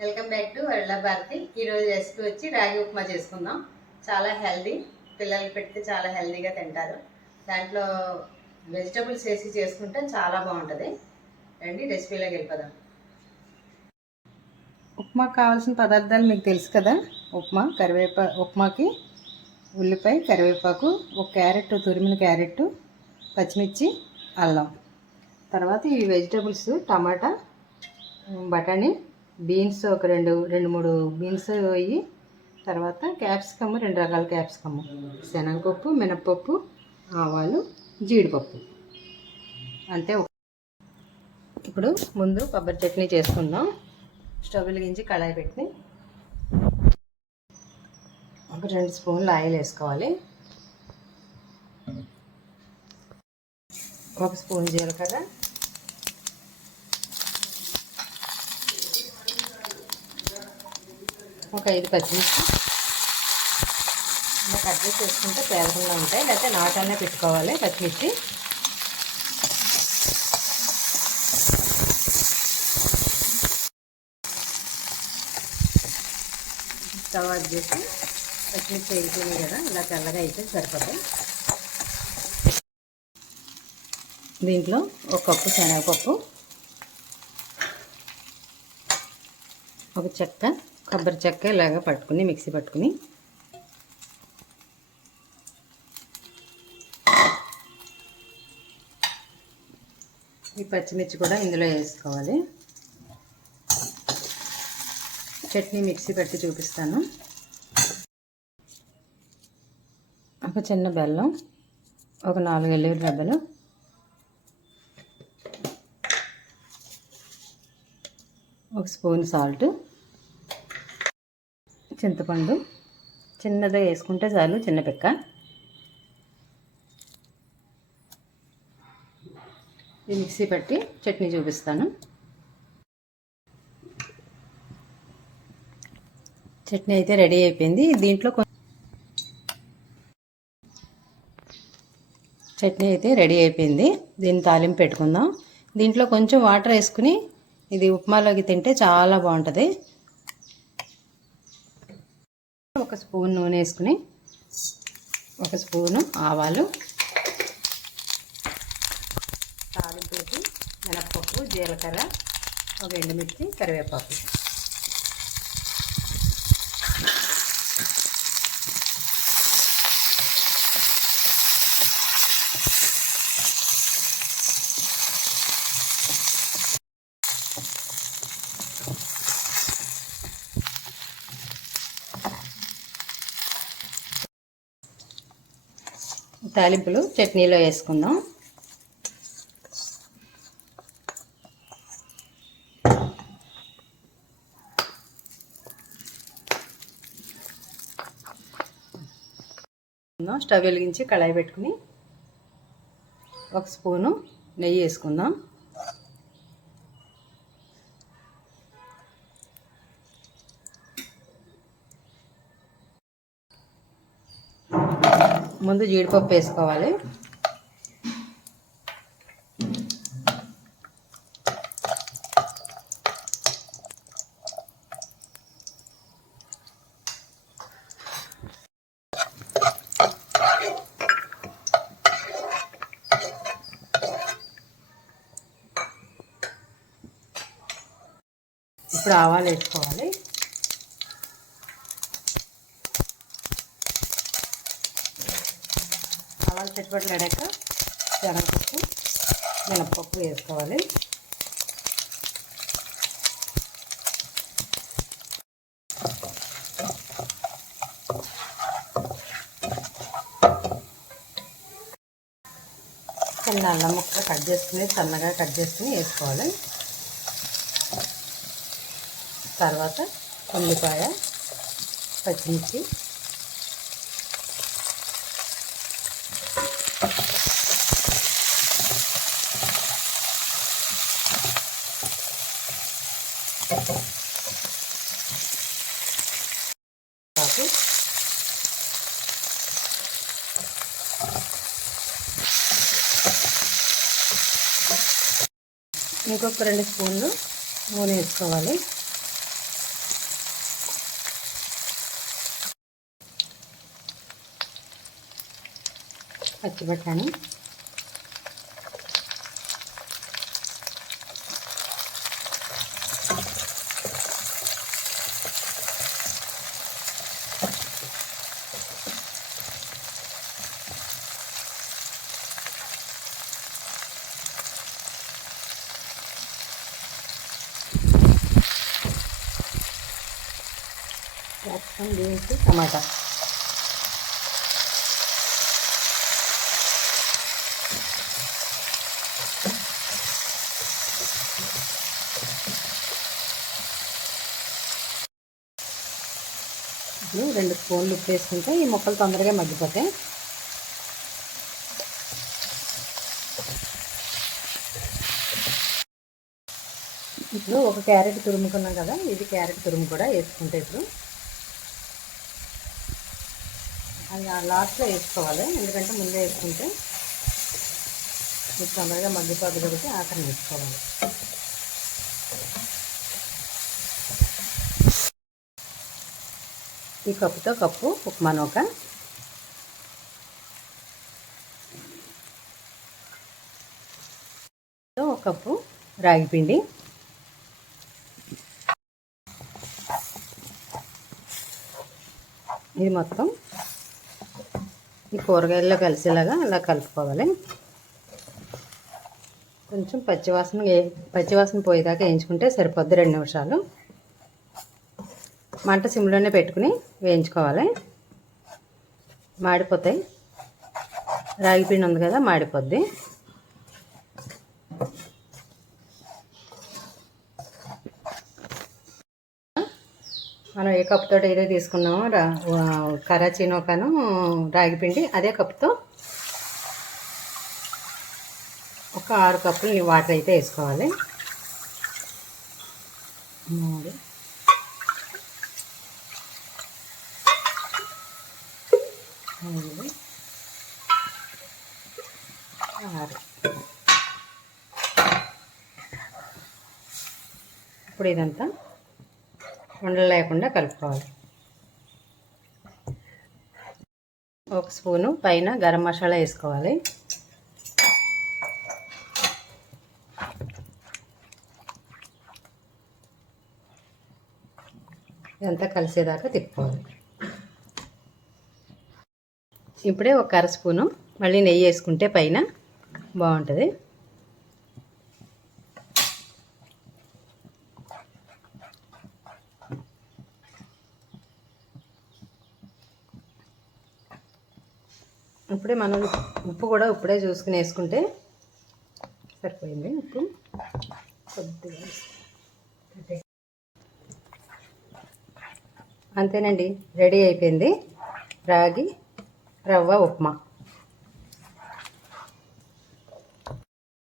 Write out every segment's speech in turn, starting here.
Welcome back to Varala Bharathi. ఈరోజు recipe వచ్చి రాగి ఉప్మా చేసుకుందాం. చాలా హెల్దీ పిల్లలు పెడితే చాలా హెల్దీగా తింటారు. దాంట్లో వెజిటబుల్స్ వేసి చేసుకుంటే చాలా బాగుంటుంది. రండి రెసిపీలోకి వెళ్ళిపోదాం. ఉప్మా కావాల్సిన పదార్థాలు మీకు తెలుసు కదా? ఉప్మా కరివేపా ఉప్మాకి ఉల్లిపాయ కరివేపాకు ఒక క్యారెట్ తురిమిన క్యారెట్ పచ్చిమిర్చి అల్లం. తర్వాత ఈ వెజిటబుల్స్ టమాటా బఠానీ బీన్స్ ఒక రెండు రెండు మూడు బీన్స్ వేయి. తర్వాత క్యాప్సికమ్ రెండు రకాల క్యాప్సికమ్. శనగపప్పు మినప్పప్పు ఆవాలు జీడిపప్పు. అంతే ఇప్పుడు ముందు కొబ్బరి చట్నీ చేసుకుందాం. స్టవ్ వెలిగించి కళాయి పెట్టి ఒక రెండు స్పూన్లు ఆయిల్ వేసుకోవాలి. ఒక స్పూన్ జీలకర్ర. ఒక ఐదు పచ్చిమిర్చి ఇలా కట్ చేసి వేసుకుంటే పేదకుండా ఉంటాయి. లేకపోతే నాటనే పెట్టుకోవాలి పచ్చిమిర్చి స్టవ్ ఆఫ్ చేసి పచ్చిమిర్చి వేగిపోయినాయి కదా ఇలా తెల్లగా అయితే సరిపోతాయి. దీంట్లో ఒక కప్పు శనగపప్పు ఒక చెక్క కొబ్బరి చెక్క ఇలాగ పట్టుకుని మిక్సీ పట్టుకుని. ఈ పచ్చిమిర్చి కూడా ఇందులో వేసుకోవాలి. చట్నీ మిక్సీ పెట్టి చూపిస్తాను. ఒక చిన్న బెల్లం ఒక నాలుగు ఎల్లుల్లి రెబ్బలు. ఒక స్పూన్ సాల్ట్. చింతపండు చిన్నగా వేసుకుంటే చాలు చిన్న పిక్క. మిక్సీ పట్టి చట్నీ చూపిస్తాను. చట్నీ అయితే రెడీ అయిపోయింది. దీంట్లో చట్నీ అయితే రెడీ అయిపోయింది. దీన్ని తాలింపు పెట్టుకుందాం. దీంట్లో కొంచెం వాటర్ వేసుకుని ఇది ఉప్మాలోకి తింటే చాలా బాగుంటుంది ఒక స్పూన్ నూనె వేసుకుని ఒక స్పూను ఆవాలు తాలింపులకి మినప్పప్పు జీలకర్ర ఒక ఎండుమిర్చి కరివేపాకు. తాలింపులు చట్నీలో వేసుకుందాం. స్టవ్ వెలిగించి కళాయి పెట్టుకుని ఒక స్పూను నెయ్యి వేసుకుందాం. ముందు జీడిపప్పు వేసుకోవాలి. ఇప్పుడు ఆవాలు వేసుకోవాలి. ఆవాలు పెట్టుబడిలాడాక శనగపప్పు మినప్పప్పు వేసుకోవాలి. చిన్న అల్లం ముక్క కట్ చేసుకుని సన్నగా కట్ చేసుకుని వేసుకోవాలి. తర్వాత ఉల్లిపాయ పచ్చిమిర్చి ఇంకొక రెండు స్పూన్లు నూనె వేసుకోవాలి. పచ్చిబట్టాను క్యాప్సికమ్ బీన్స్ టమాటా. ఇప్పుడు రెండు స్పూన్లు ఉప్పు వేసుకుంటే ఈ మొక్కలు తొందరగా మగ్గిపోతాయి. ఇప్పుడు ఒక క్యారెట్ తురుముకున్నాం కదా ఇది క్యారెట్ తురుము కూడా వేసుకుంటే ఇప్పుడు అది ఆ లాస్ట్లో వేసుకోవాలి. ఎందుకంటే ముందే వేసుకుంటే మీకు తొందరగా మగ్గిపోతుంది కాబట్టి ఆఖరి వేసుకోవాలి. ఈ కప్పుతో కప్పు ఉప్మా ఒక కప్పు రాగి పిండి. ఇది మొత్తం ఈ కూరగాయల్లో కలిసేలాగా అలా కలుపుకోవాలి. కొంచెం పచ్చివాసన పచ్చివాసన పోయేదాకా వేయించుకుంటే సరిపోద్ది రెండు నిమిషాలు. మంట సిమ్లోనే పెట్టుకుని వేయించుకోవాలి. మాడిపోతాయి. రాగి పిండి ఉంది కదా మాడిపోద్ది. మనం ఏ కప్పుతో అయితే తీసుకున్నామో రా కరాచీనోకాను రాగిపిండి రాగి పిండి అదే కప్పుతో ఒక ఆరు కప్పులు వాటర్ అయితే వేసుకోవాలి. మూడు. ఐదు ఆరు. ఇప్పుడు ఇదంతా ఉండలు లేకుండా కలుపుకోవాలి. ఒక స్పూను పైన గరం మసాలా వేసుకోవాలి. ఇదంతా కలిసేదాకా తిప్పుకోవాలి. ఇప్పుడే ఒక అర స్పూను మళ్ళీ నెయ్యి వేసుకుంటే పైన బాగుంటుంది. ఇప్పుడే మనం ఉప్పు కూడా ఇప్పుడే చూసుకుని వేసుకుంటే సరిపోయింది ఉప్పు. కొద్దిగా అంతేనండి రెడీ అయిపోయింది. రాగి రవ్వ ఉప్మా.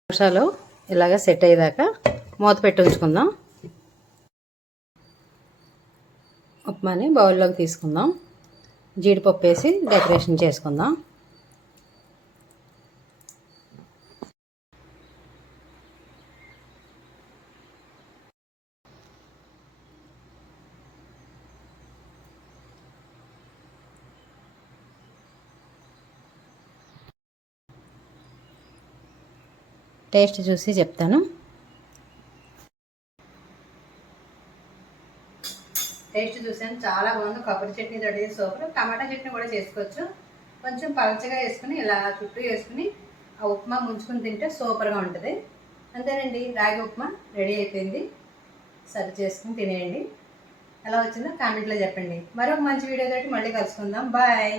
నిమిషాలు ఇలాగ సెట్ అయ్యేదాకా మూత పెట్టి ఉంచుకుందాం. ఉప్మాని బౌల్లోకి తీసుకుందాం. జీడిపప్పు వేసి డెకరేషన్ చేసుకుందాం. టేస్ట్ చూసి చెప్తాను. టేస్ట్ చూసాను చాలా బాగుంది. కొబ్బరి చట్నీ తోటి సూపర్. టమాటా చట్నీ కూడా చేసుకోవచ్చు. కొంచెం పలచగా వేసుకుని ఇలా చుట్టూ వేసుకుని ఆ ఉప్మా ముంచుకుని తింటే సూపర్గా ఉంటుంది. అంతేనండి రాగి ఉప్మా రెడీ అయిపోయింది. సర్వ్ చేసుకుని తినేయండి. ఎలా వచ్చిందో కామెంట్లో చెప్పండి. మరొక మంచి వీడియో తోటి మళ్ళీ కలుసుకుందాం. బాయ్.